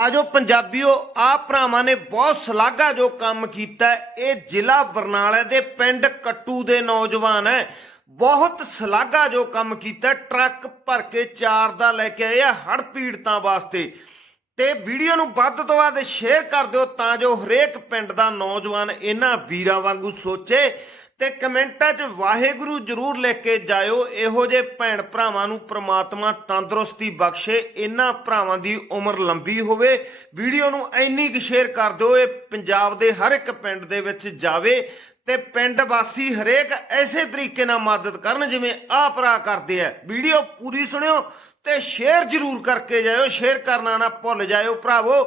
ਆਜੋ ਪੰਜਾਬੀਓ ਆ ਭਰਾਵਾਂ ਨੇ ਬਹੁਤ ਸ਼ਲਾਘਾ ਜੋ ਕੰਮ ਕੀਤਾ ਇਹ ਜ਼ਿਲ੍ਹਾ ਬਰਨਾਲਾ ਦੇ ਪਿੰਡ ਕੱਟੂ ਦੇ ਨੌਜਵਾਨ ਹੈ। ਬਹੁਤ ਸ਼ਲਾਘਾ ਜੋ ਕੰਮ ਕੀਤਾ ਟਰੱਕ ਭਰ ਕੇ ਚਾਰ ਦਾ ਲੈ ਕੇ ਆਏ ਆ ਹੜ ਪੀੜਤਾਂ ਵਾਸਤੇ। ਤੇ ਵੀਡੀਓ ਨੂੰ ਵੱਧ ਤੋਂ ਵੱਧ ਸ਼ੇਅਰ ਕਰ ਦਿਓ ਤਾਂ ਜੋ ਹਰੇਕ ਪਿੰਡ ਦਾ ਨੌਜਵਾਨ ਇਹਨਾਂ ਵੀਰਾਂ ਵਾਂਗੂ ਸੋਚੇ। ਤੇ ਕਮੈਂਟਾਂ 'ਚ ਵਾਹਿਗੁਰੂ ਜਰੂਰ ਲਿਖ ਕੇ ਜਾਇਓ, ਇਹੋ ਜੇ ਭੈਣ ਭਰਾਵਾਂ ਨੂੰ ਪ੍ਰਮਾਤਮਾ ਤੰਦਰੁਸਤੀ ਬਖਸ਼ੇ, ਇਹਨਾਂ ਭਰਾਵਾਂ ਦੀ ਉਮਰ ਲੰਬੀ ਹੋਵੇ। ਵੀਡੀਓ ਨੂੰ ਇੰਨੀ ਕੁ ਸ਼ੇਅਰ ਕਰ ਦਿਓ, ਇਹ ਪੰਜਾਬ ਦੇ ਹਰ ਇੱਕ ਪਿੰਡ ਦੇ ਵਿੱਚ ਜਾਵੇ ਤੇ ਪਿੰਡ ਵਾਸੀ ਹਰੇਕ ਐਸੇ ਤਰੀਕੇ ਨਾਲ ਮਦਦ ਕਰਨ ਜਿਵੇਂ ਆਹ ਭਰਾ ਕਰਦੇ ਆ। ਵੀਡੀਓ ਪੂਰੀ ਸੁਣਿਓ ਤੇ ਸ਼ੇਅਰ ਜਰੂਰ ਕਰਕੇ ਜਾਇਓ ਸ਼ੇਅਰ ਕਰਨਾ ਨਾ ਭੁੱਲ ਜਾਇਓ। ਭਰਾਵੋ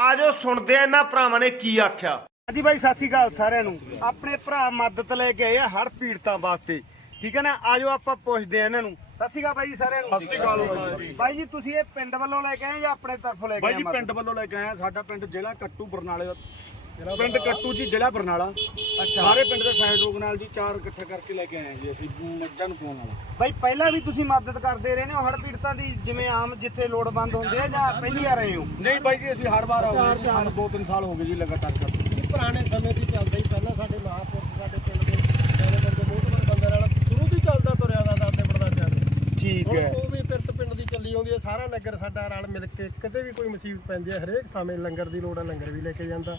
ਆਜੋ ਸੁਣਦੇ ਆ ਇਹਨਾਂ ਭਰਾਵਾਂ ਨੇ ਕੀ ਆਖਿਆ। ਹਾਂਜੀ ਬਾਈ ਸਤਿ ਸ਼੍ਰੀ ਅਕਾਲ ਸਾਰਿਆਂ ਨੂੰ। ਆਪਣੇ ਭਰਾ ਮਦਦ ਲੈ ਕੇ ਆਏ ਆ ਹੜ ਪੀੜਤਾਂ ਵਾਸਤੇ। ਠੀਕ ਹੈ ਨਾ? ਆਜੋ ਆਪਾਂ ਪੁੱਛਦੇ ਆ ਇਹਨਾਂ ਨੂੰ। ਸਤਿ ਸ਼੍ਰੀ ਅਕਾਲ ਬਾਈ ਜੀ ਸਾਰਿਆਂ ਨੂੰ। ਸਤਿ ਸ਼੍ਰੀ ਅਕਾਲ ਜੀ। ਬਾਈ ਜੀ ਤੁਸੀਂ ਇਹ ਪਿੰਡ ਵੱਲੋਂ ਲੈ ਕੇ ਆਏ ਜਾਂ ਆਪਣੇ ਤਰਫੋਂ ਲੈ ਕੇ ਬਾਈ ਆਏ ਜੀ? ਪਿੰਡ ਵੱਲੋਂ ਲੈ ਕੇ ਆਏ ਆ। ਸਾਡਾ ਪਿੰਡ ਜ਼ਿਲ੍ਹਾ ਕੱਟੂ ਬਰਨਾਲੇ ਦਾ। ਪਿੰਡ ਕੱਟੂ ਜੀ ਜ਼ਿਲ੍ਹਾ ਬਰਨਾਲਾ। ਸਾਰੇ ਪਿੰਡ ਦੇ ਸਹਿਯੋਗ ਨਾਲ ਜੀ ਚਾਰ ਇਕੱਠਾ ਕਰਕੇ ਲੈ ਕੇ ਆਏ ਜੀ ਅਸੀਂ ਮੱਝਾਂ ਨੂੰ ਪਾਉਣ ਵਾਲਾ। ਬਾਈ ਪਹਿਲਾਂ ਵੀ ਤੁਸੀਂ ਮਦਦ ਕਰਦੇ ਰਹੇ ਨੇ ਹੜ ਪੀੜਤਾਂ ਦੀ ਜਿਵੇਂ ਆਮ ਜਿੱਥੇ ਲੋੜਵੰਦ ਹੁੰਦੇ ਆ ਜਾਂ ਪਹਿਲੀ ਆ ਰਹੇ ਹੋ? ਨਹੀਂ ਬਾਈ ਜੀ ਅਸੀਂ ਹਰ ਵਾਰ ਆਉਂਦੇ ਜੀ। ਸਾਨੂੰ 2-3 ਸਾਲ ਹੋ ਗਏ ਜੀ ਲਗਾਤਾਰ ਕਰਦੇ। ਪੁਰਾਣੇ ਸਮੇਂ ਦੀ ਚੱਲਦਾ ਹੀ ਪਹਿਲਾਂ ਸਾਡੇ ਮਹਾਂਪੁਰਖ ਸਾਡੇ ਪਿੰਡ ਦੇ ਸਾਰੇ ਬੰਦੇ ਮੋਹਤਮਨ ਬੰਦੇ ਨਾਲ ਸ਼ੁਰੂ ਤੋਂ ਹੀ ਚੱਲਦਾ ਤੁਰਿਆ ਦਾ ਦਾਦੇ ਪੜਦਾਦਿਆਂ ਦੇ ਠੀਕ ਹੁਣ ਉਹ ਵੀ ਪਿਰਤ ਪਿੰਡ ਦੀ ਚੱਲੀ ਆਉਂਦੀ ਹੈ ਸਾਰਾ ਨਗਰ ਸਾਡਾ ਰਲ ਮਿਲ ਕੇ ਕਿਤੇ ਵੀ ਕੋਈ ਮੁਸੀਬਤ ਪੈਂਦੀ ਹੈ ਹਰੇਕ ਥਾਵੇਂ ਲੰਗਰ ਦੀ ਲੋੜ ਹੈ ਲੰਗਰ ਵੀ ਲੈ ਕੇ ਜਾਂਦਾ।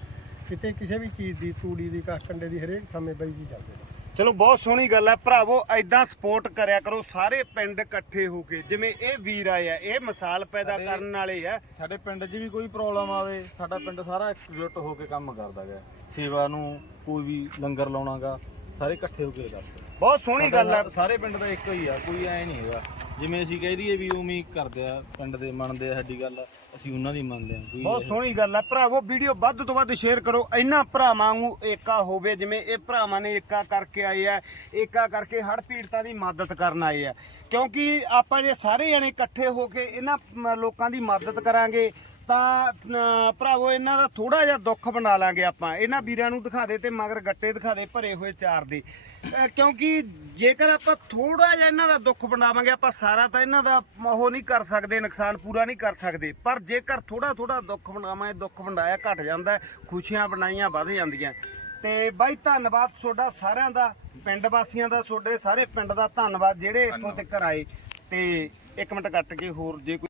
ਕਿਤੇ ਕਿਸੇ ਵੀ ਚੀਜ਼ ਦੀ ਤੂੜੀ ਦੀ ਕਾਸ਼ ਕੰਡੇ ਦੀ ਹਰੇਕ ਥਾਵੇਂ ਬਾਈ ਜੀ ਚੱਲਦੇ ਨੇ। ਚਲੋ ਬਹੁਤ ਸੋਹਣੀ ਗੱਲ ਹੈ ਭਰਾਵੋ ਐਦਾਂ ਸਪੋਰਟ ਕਰਿਆ ਕਰੋ ਸਾਰੇ ਪਿੰਡ ਇਕੱਠੇ ਹੋ ਕੇ। ਜਿਵੇਂ ਇਹ ਵੀਰ ਆਏ ਆ ਇਹ ਮਿਸਾਲ ਪੈਦਾ ਕਰਨ ਵਾਲੇ ਆ। ਸਾਡੇ ਪਿੰਡ 'ਚ ਵੀ ਕੋਈ ਪ੍ਰੋਬਲਮ ਆਵੇ ਸਾਡਾ ਪਿੰਡ ਸਾਰਾ ਇਕਜੁੱਟ ਹੋ ਕੇ ਕੰਮ ਕਰਦਾ ਗਾ। ਸੇਵਾ ਨੂੰ ਕੋਈ ਵੀ ਲੰਗਰ ਲਾਉਣਾਗਾ ਸਾਰੇ ਇਕੱਠੇ ਹੋ ਕੇ ਕਰਦੇ। ਬਹੁਤ ਸੋਹਣੀ ਗੱਲ ਹੈ ਸਾਰੇ ਪਿੰਡ ਦਾ ਇੱਕੋ ਹੀ ਆ ਕੋਈ ਐ ਨਹੀਂ ਹੈਗਾ। ਜਿਵੇਂ ਅਸੀਂ ਕਹਿ ਦਈਏ ਵੀ ਉਵੇਂ ਹੀ ਕਰਦੇ ਆ ਪਿੰਡ ਦੇ ਮੰਨਦੇ ਆ ਸਾਡੀ ਗੱਲ ਅਸੀਂ ਉਹਨਾਂ ਦੀ ਮੰਨਦੇ ਆ। ਬਹੁਤ ਸੋਹਣੀ ਗੱਲ ਹੈ ਭਰਾਵੋ ਵੀਡੀਓ ਵੱਧ ਤੋਂ ਵੱਧ ਸ਼ੇਅਰ ਕਰੋ। ਇੰਨਾ ਭਰਾਵਾਂ ਨੂੰ ਏਕਾ ਹੋਵੇ ਜਿਵੇਂ ਇਹ ਭਰਾਵਾਂ ਨੇ ਏਕਾ ਕਰਕੇ ਆਏ ਆ ਏਕਾ ਕਰਕੇ ਹੜ ਪੀੜਤਾਂ ਦੀ ਮਦਦ ਕਰਨ ਆਏ ਆ। ਕਿਉਂਕਿ ਆਪਾਂ ਜੇ ਸਾਰੇ ਜਣੇ ਇਕੱਠੇ ਹੋ ਕੇ ਇਹਨਾਂ ਮ- ਲੋਕਾਂ ਦੀ ਮਦਦ ਕਰਾਂਗੇ ਤਾਂ ਭਰਾਵੋ ਇਹਨਾਂ ਦਾ ਥੋੜਾ ਜਿਹਾ ਦੁੱਖ ਬਣਾ ਲਾਂਗੇ ਆਪਾਂ। ਇਹਨਾਂ ਵੀਰਾਂ ਨੂੰ ਦਿਖਾ ਦੇ ਤੇ ਮਗਰ ਗੱਟੇ ਦਿਖਾ ਦੇ ਭਰੇ ਹੋਏ ਚਾਰ ਦੇ। ਕਿਉਂਕਿ ਜੇਕਰ ਆਪਾਂ ਥੋੜਾ ਜਿਹਾ ਇਹਨਾਂ ਦਾ ਦੁੱਖ ਬਣਾਵਾਂਗੇ ਆਪਾਂ ਸਾਰਾ ਤਾਂ ਇਹਨਾਂ ਦਾ ਉਹ ਨਹੀਂ ਕਰ ਸਕਦੇ ਨੁਕਸਾਨ ਪੂਰਾ ਨਹੀਂ ਕਰ ਸਕਦੇ। ਪਰ ਜੇਕਰ ਥੋੜਾ ਥੋੜਾ ਦੁੱਖ ਬਣਾਵਾਂਗੇ ਦੁੱਖ ਵੰਡਾਇਆ ਘਟ ਜਾਂਦਾ ਹੈ, ਖੁਸ਼ੀਆਂ ਬਣਾਈਆਂ ਵੱਧ ਜਾਂਦੀਆਂ। ਤੇ ਬਾਈ ਧੰਨਵਾਦ ਤੁਹਾਡਾ ਸਾਰਿਆਂ ਦਾ ਪਿੰਡ ਵਾਸੀਆਂ ਦਾ ਤੁਹਾਡੇ ਸਾਰੇ ਪਿੰਡ ਦਾ ਧੰਨਵਾਦ ਜਿਹੜੇ ਇੱਥੋਂ ਤੱਕ ਆਏ। ਤੇ ਇੱਕ ਮਿੰਟ ਕੱਟ ਕੇ ਹੋਰ ਜੇ ਕੋਈ